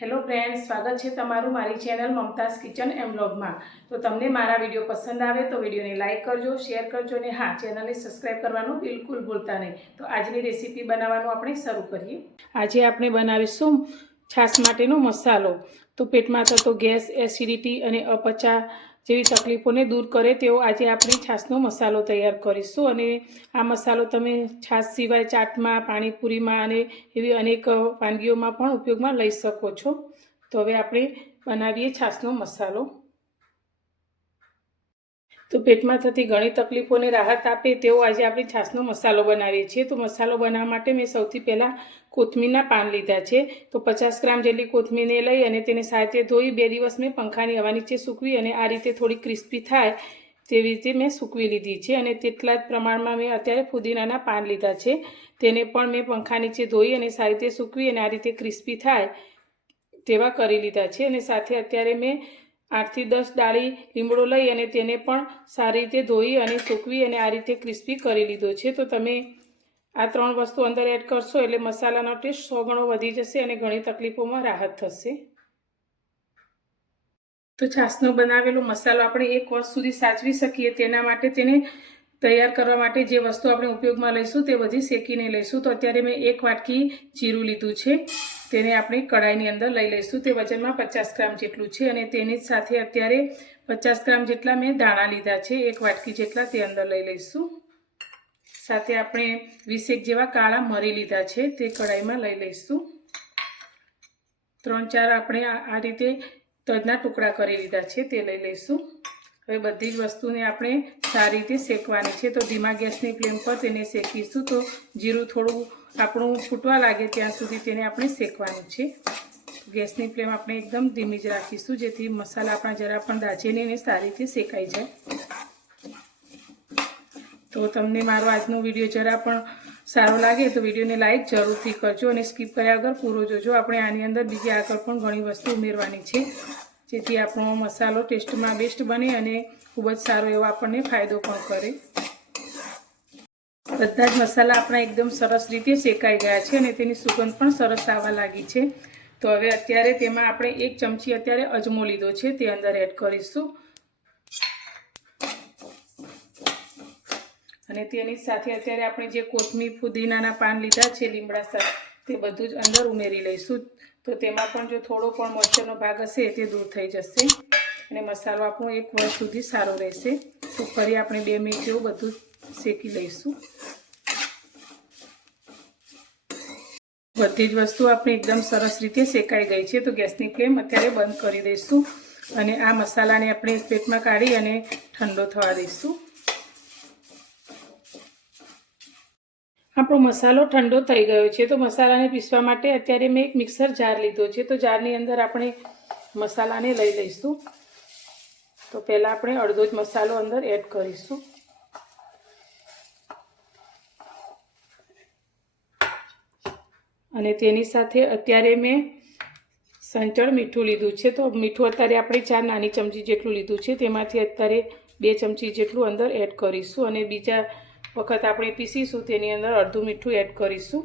Hello friends, સ્વાગત છે તમારું મારી ચેનલ મમતાઝ કિચન એન્ડ વ્લોગમાં। તો તમને મારા વિડીયો પસંદ આવે તો વિડીયોને લાઇક કરજો, શેર કરજો અને હા, ચેનલને સબસ્ક્રાઇબ કરવાનું બિલકુલ ભૂલતા નહીં। તો આજની રેસીપી બનાવવાનું આપણે શરૂ કરીએ। આજે આપણે બનાવીશું છાશ માટેનો મસાલો। તો પેટમાં થતો ગેસ, એસિડિટી અને અપચા જેવી તકલીફોને દૂર કરે તેવો આજે આપણે છાશનો મસાલો તૈયાર કરીશું। અને આ મસાલો તમે છાશ સિવાય ચાટમાં, પાણીપુરીમાં અને એવી અનેક વાનગીઓમાં પણ ઉપયોગમાં લઈ શકો છો। તો હવે આપણે બનાવીએ છાશનો મસાલો। તો પેટમાં થતી ઘણી તકલીફોને રાહત આપે તેવો આજે આપણે છાશનો મસાલો બનાવીએ છીએ। તો મસાલો બનાવવા માટે મેં સૌથી પહેલાં કોથમીરના પાન લીધા છે। તો 50 ગ્રામ જેટલી કોથમીરને લઈ અને તેને સારી રીતે ધોઈ 2 દિવસ મેં પંખાની હવા નીચે સૂકવી અને આ રીતે થોડી ક્રિસ્પી થાય તેવી રીતે મેં સૂકવી લીધી છે। અને તેટલા જ પ્રમાણમાં મેં અત્યારે ફુદીનાના પાન લીધા છે, તેને પણ મેં પંખા નીચે ધોઈ અને સારી રીતે સૂકવી અને આ રીતે ક્રિસ્પી થાય તેવા કરી લીધા છે। અને સાથે અત્યારે મેં 8 થી 10 ડાળી લીમડો લઈ અને તેને પણ સારી રીતે ધોઈ અને સૂકવી અને આ રીતે ક્રિસ્પી કરી લીધો છે। તો તમે આ 3 વસ્તુ અંદર એડ કરશો એટલે મસાલાનો ટેસ્ટ 100 ગણો વધી જશે અને ઘણી તકલીફોમાં રાહત થશે। તો છાશનો બનાવેલો મસાલો આપણે 1 વર્ષ સુધી સાચવી શકીએ તેના માટે તેને તૈયાર કરવા માટે જે વસ્તુ આપણે ઉપયોગમાં લઈશું તે બધી શેકીને લઈશું। તો અત્યારે મેં 1 વાટકી જીરું લીધું છે, તેને આપણે કઢાઈની અંદર લઈ લઈશું। તે વજનમાં 50 ગ્રામ જેટલું છે અને તેની સાથે અત્યારે 50 ગ્રામ જેટલા મેં દાણા લીધા છે, 1 વાટકી જેટલા તે અંદર લઈ લઈશું। સાથે આપણે 20 જેવા કાળા મરી લીધા છે, તે કઢાઈમાં લઈ લઈશું। 3-4 આપણે આ રીતે તજના ટુકડા કરી લીધા છે, તે લઈ લઈશું। હવે બધી જ વસ્તુને આપણે સારી રીતે શેકવાની છે। તો ધીમા ગેસની ફ્લેમ પર તેને શેકીશું। તો જીરું થોડું આપણું ફૂટવા લાગે ત્યાં સુધી તેને આપણે શેકવાનું છે। ગેસની ફ્લેમ આપણે એકદમ ધીમી જ રાખીશું જેથી મસાલા આપણા જરા પણ દાઝે નહીં અને સારી રીતે શેકાઈ જાય। તો તમને મારો આજનો વિડીયો જરા પણ સારો લાગે તો વિડીયોને લાઇક જરૂરથી કરજો અને સ્કીપ કર્યા વગર પૂરો જોજો। આપણે આની અંદર બીજી આગળ પણ ઘણી વસ્તુ ઉમેરવાની છે જેથી આપણો મસાલો ટેસ્ટમાં બેસ્ટ બને અને ખૂબ જ સારો એવો આપણને ફાયદો પણ કરે। બધા જ મસાલા આપણા એકદમ સરસ રીતે શેકાઈ ગયા છે અને તેની સુગંધ પણ સરસ આવવા લાગી છે। તો હવે અત્યારે તેમાં આપણે 1 ચમચી અત્યારે અજમો લીધો છે, તે અંદર એડ કરીશું અને તેની સાથે અત્યારે આપણે જે કોથમીર, ફુદીનાના પાન લીધા છે લીમડા સાથે તે બધું જ અંદર ઉમેરી લઈશું। તો તેમાં પણ જો થોડો પણ મોઇસ્ચરનો ભાગ હશે તે દૂર થઈ જશે અને મસાલો આપણો 1 વર્ષ સુધી સારો રહેશે। તો ફરી આપણે 2 મિનિટ જેવું બધું શેકી લઈશું। બધી જ વસ્તુ આપણી એકદમ સરસ રીતે શેકાઈ ગઈ છે। તો ગેસની ફ્લેમ અત્યારે બંધ કરી દઈશું અને આ મસાલાને આપણે એક પ્લેટમાં કાઢી અને ઠંડો થવા દઈશું। આપણો મસાલો ઠંડો થઈ ગયો છે। તો મસાલાને પીસવા માટે અત્યારે મેં એક મિક્સર જાર લીધો છે। તો જારની અંદર આપણે મસાલાને લઈ લઈશું। તો પહેલાં આપણે અડધો જ મસાલો અંદર એડ કરીશું અને તેની સાથે અત્યારે મેં સંચળ મીઠું લીધું છે। તો મીઠું અત્યારે આપણે 4 નાની ચમચી જેટલું લીધું છે, તેમાંથી અત્યારે 2 ચમચી જેટલું અંદર એડ કરીશું અને બીજા વખત આપણે પીસીશું તેની અંદર અડધું મીઠું એડ કરીશું।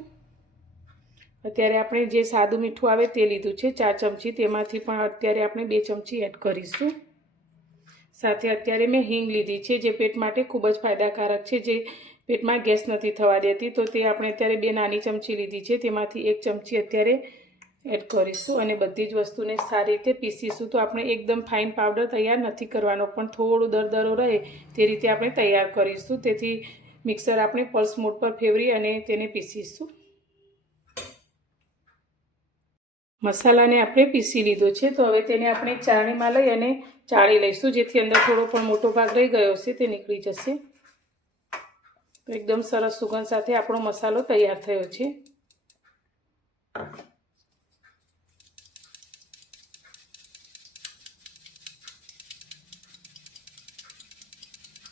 અત્યારે આપણે જે સાદું મીઠું આવે તે લીધું છે 4 ચમચી, તેમાંથી પણ અત્યારે આપણે 2 ચમચી એડ કરીશું। સાથે અત્યારે મેં હિંગ લીધી છે જે પેટ માટે ખૂબ જ ફાયદાકારક છે, જે પેટમાં ગેસ નથી થવા દેતી। તો તે આપણે અત્યારે 2 નાની ચમચી લીધી છે, તેમાંથી 1 ચમચી અત્યારે એડ કરીશું અને બધી જ વસ્તુને સારી રીતે પીસીશું। તો આપણે એકદમ ફાઇન પાવડર તૈયાર નથી કરવાનો, પણ થોડું દરદરો રહે તે રીતે આપણે તૈયાર કરીશું। તેથી મિક્સર આપણે પલ્સ મોડ પર ફેરવી અને તેને પીસીશું। મસાલાને આપણે પીસી લીધો છે। તો હવે તેને આપણે ચાળણીમાં લઈ અને ચાળી લઈશું જેથી અંદર થોડો પણ મોટો ભાગ રહી ગયો હશે તે નીકળી જશે। તો એકદમ સરસ સુગંધ સાથે આપણો મસાલો તૈયાર થયો છે।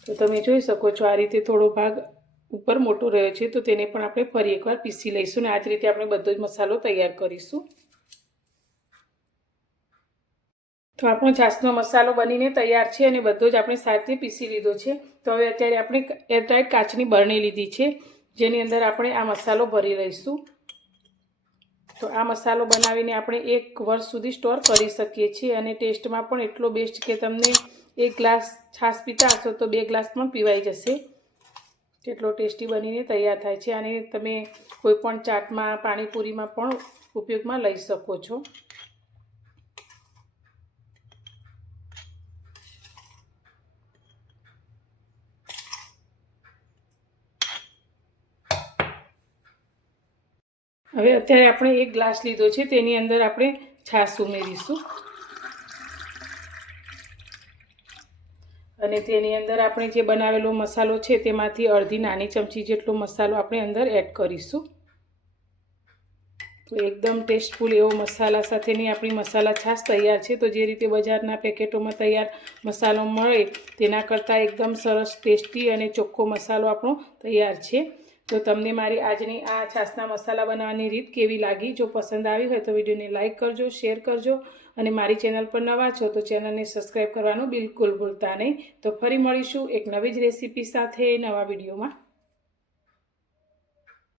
તો તમે જોઈ શકો છો આ રીતે થોડો ભાગ ઉપર મોટો રહ્યો છે, તો તેને પણ આપણે ફરી એકવાર પીસી લઈશું અને આ જ રીતે આપણે બધો જ મસાલો તૈયાર કરીશું। તો આપણો છાશનો મસાલો બનીને તૈયાર છે અને બધો જ આપણે સારી રીતે પીસી લીધો છે। તો હવે અત્યારે આપણે એરટાઇટ કાચની બરણી લીધી છે જેની અંદર આપણે આ મસાલો ભરી લઈશું। તો આ મસાલો બનાવીને આપણે 1 વર્ષ સુધી સ્ટોર કરી શકીએ છીએ અને ટેસ્ટમાં પણ એટલો બેસ્ટ કે તમને 1 ગ્લાસ છાશ પીતા હશો તો 2 ગ્લાસ પણ પીવાઈ જશે, તેટલો ટેસ્ટી બનીને તૈયાર થાય છે. અને તમે કોઈ પણ ચાટમાં, પાણીપુરીમાં પણ ઉપયોગમાં લઈ શકો છો. હવે અત્યારે આપણે 1 ગ્લાસ લીધો છે, તેની અંદર આપણે છાશ ઉમેરીશું અને તેની અંદર આપણે જે બનાવેલો મસાલો છે તેમાંથી અડધી નાની ચમચી જેટલો મસાલો આપણે અંદર એડ કરીશું. તો એકદમ ટેસ્ટફુલ એવો મસાલા સાથેની આપણી મસાલા છાશ તૈયાર છે. તો જે રીતે બજારના પેકેટોમાં તૈયાર મસાલો મળે તેના કરતાં એકદમ સરસ ટેસ્ટી અને ચોખ્ખો મસાલો આપણો તૈયાર છે. તો તમને મારી આજની આ છાશના મસાલા બનાવવાની રીત કેવી લાગી? જો પસંદ આવી હોય તો વિડીયોને લાઇક કરજો, શેર કરજો અને મારી ચેનલ પર નવા છો તો ચેનલને સબસ્ક્રાઈબ કરવાનું બિલકુલ ભૂલતા નહીં. તો ફરી મળીશું એક નવી જ રેસીપી સાથે નવા વિડીયોમાં.